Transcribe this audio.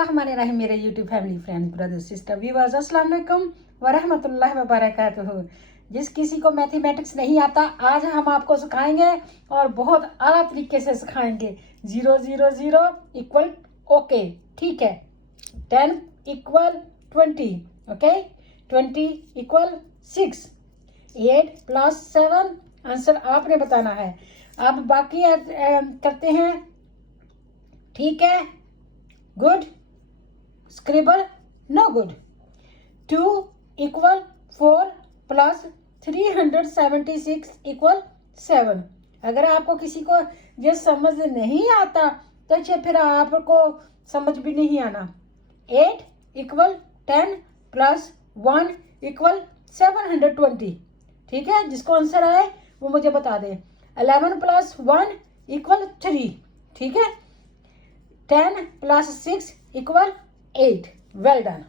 बिस्मिल्लाहिर्रहमानिर्रहीम मेरे YouTube family friend brother sister viewers अस्सलाम वालेकुम वरहमतुल्लाहि वबरकातुहू। जिस किसी को मैथमेटिक्स नहीं आता आज हम आपको सिखाएंगे और बहुत आला तरीके से सिखाएंगे। 0 0 0 इक्वल ओके, ठीक है। 10 equal 20, okay. 20 equal 6। 8 plus 7 answer आपने बताना है। अब बाकी करते हैं, ठीक है। Good, scribble no good. 2 equal 4 plus 376 equal 7। अगर आपको किसी को ये समझ नहीं आता तो फिर आपको समझ भी नहीं आना। 8 इक्वल 10 प्लस 1 इक्वल 720, ठीक है। जिसको आंसर आए वो मुझे बता दें। 11 प्लस 1 इक्वल 3, ठीक है। 10 प्लस 6 इक्वल 8। Well done.